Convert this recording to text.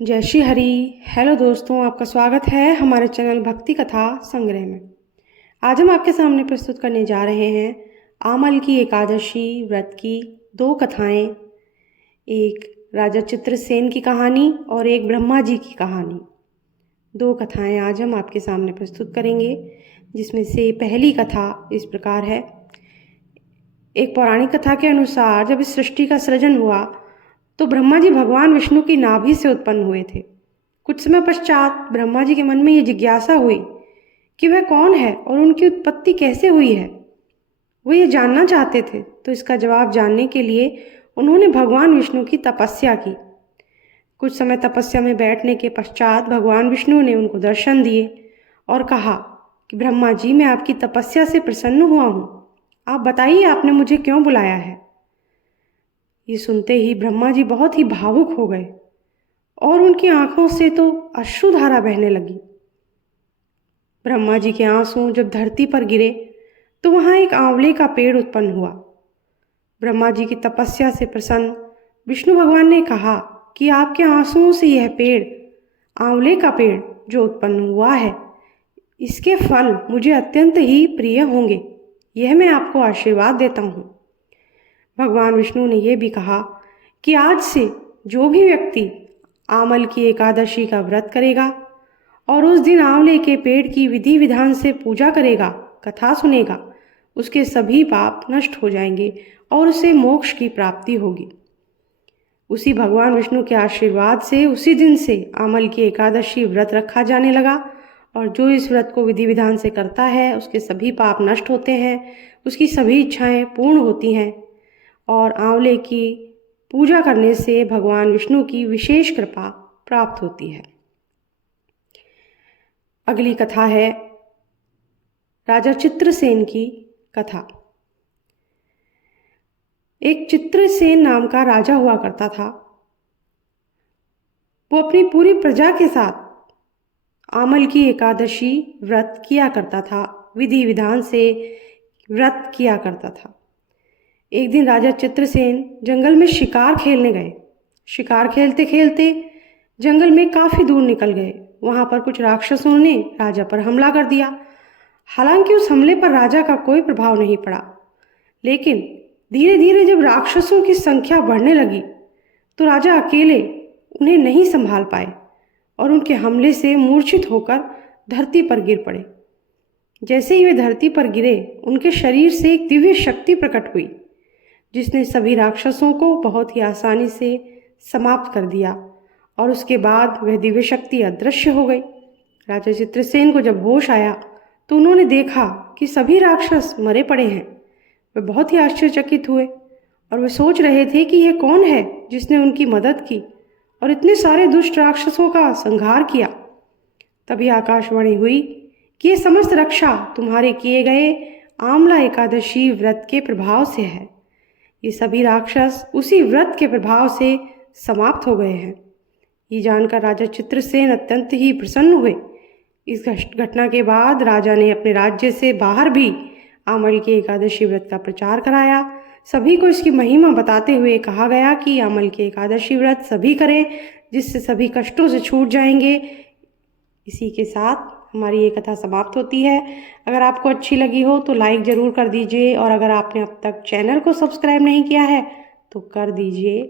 जय श्री हरि। हेलो दोस्तों, आपका स्वागत है हमारे चैनल भक्ति कथा संग्रह में। आज हम आपके सामने प्रस्तुत करने जा रहे हैं आमल की एकादशी व्रत की दो कथाएं। एक राजा चित्रसेन की कहानी और एक ब्रह्मा जी की कहानी। दो कथाएं आज हम आपके सामने प्रस्तुत करेंगे, जिसमें से पहली कथा इस प्रकार है। एक पौराणिक कथा के अनुसार जब इस सृष्टि का सृजन हुआ तो ब्रह्मा जी भगवान विष्णु की नाभि से उत्पन्न हुए थे। कुछ समय पश्चात ब्रह्मा जी के मन में ये जिज्ञासा हुई कि वह कौन है और उनकी उत्पत्ति कैसे हुई है। वो ये जानना चाहते थे, तो इसका जवाब जानने के लिए उन्होंने भगवान विष्णु की तपस्या की। कुछ समय तपस्या में बैठने के पश्चात भगवान विष्णु ने उनको दर्शन दिए और कहा कि ब्रह्मा जी, मैं आपकी तपस्या से प्रसन्न हुआ हूँ। आप बताइए, आपने मुझे क्यों बुलाया है। ये सुनते ही ब्रह्मा जी बहुत ही भावुक हो गए और उनकी आंखों से तो अश्रुधारा बहने लगी। ब्रह्मा जी के आंसू जब धरती पर गिरे तो वहां एक आंवले का पेड़ उत्पन्न हुआ। ब्रह्मा जी की तपस्या से प्रसन्न विष्णु भगवान ने कहा कि आपके आंसुओं से यह पेड़, आंवले का पेड़ जो उत्पन्न हुआ है, इसके फल मुझे अत्यंत ही प्रिय होंगे। यह मैं आपको आशीर्वाद देता हूँ। भगवान विष्णु ने यह भी कहा कि आज से जो भी व्यक्ति आमल की एकादशी का व्रत करेगा और उस दिन आंवले के पेड़ की विधि विधान से पूजा करेगा, कथा सुनेगा, उसके सभी पाप नष्ट हो जाएंगे और उसे मोक्ष की प्राप्ति होगी। उसी भगवान विष्णु के आशीर्वाद से उसी दिन से आमल की एकादशी व्रत रखा जाने लगा और जो इस व्रत को विधि विधान से करता है उसके सभी पाप नष्ट होते हैं, उसकी सभी इच्छाएं पूर्ण होती हैं और आंवले की पूजा करने से भगवान विष्णु की विशेष कृपा प्राप्त होती है। अगली कथा है राजा चित्रसेन की कथा। एक चित्रसेन नाम का राजा हुआ करता था। वो अपनी पूरी प्रजा के साथ आमल की एकादशी व्रत किया करता था, विधि विधान से व्रत किया करता था। एक दिन राजा चित्रसेन जंगल में शिकार खेलने गए। शिकार खेलते खेलते जंगल में काफ़ी दूर निकल गए। वहाँ पर कुछ राक्षसों ने राजा पर हमला कर दिया। हालांकि उस हमले पर राजा का कोई प्रभाव नहीं पड़ा, लेकिन धीरे धीरे जब राक्षसों की संख्या बढ़ने लगी तो राजा अकेले उन्हें नहीं संभाल पाए और उनके हमले से मूर्छित होकर धरती पर गिर पड़े। जैसे ही वे धरती पर गिरे, उनके शरीर से एक दिव्य शक्ति प्रकट हुई, जिसने सभी राक्षसों को बहुत ही आसानी से समाप्त कर दिया और उसके बाद वह दिव्य शक्ति अदृश्य हो गई। राजा चित्रसेन को जब होश आया तो उन्होंने देखा कि सभी राक्षस मरे पड़े हैं। वे बहुत ही आश्चर्यचकित हुए और वे सोच रहे थे कि यह कौन है जिसने उनकी मदद की और इतने सारे दुष्ट राक्षसों का संहार किया। तभी आकाशवाणी हुई कि यह समस्त रक्षा तुम्हारे किए गए आमला एकादशी व्रत के प्रभाव से है। ये सभी राक्षस उसी व्रत के प्रभाव से समाप्त हो गए हैं। ये जानकर राजा चित्रसेन अत्यंत ही प्रसन्न हुए। इस घटना के बाद राजा ने अपने राज्य से बाहर भी आमल की एकादशी व्रत का प्रचार कराया। सभी को इसकी महिमा बताते हुए कहा गया कि आमल की एकादशी व्रत सभी करें, जिससे सभी कष्टों से छूट जाएंगे। इसी के साथ हमारी ये कथा समाप्त होती है। अगर आपको अच्छी लगी हो तो लाइक ज़रूर कर दीजिए और अगर आपने अब तक चैनल को सब्सक्राइब नहीं किया है तो कर दीजिए।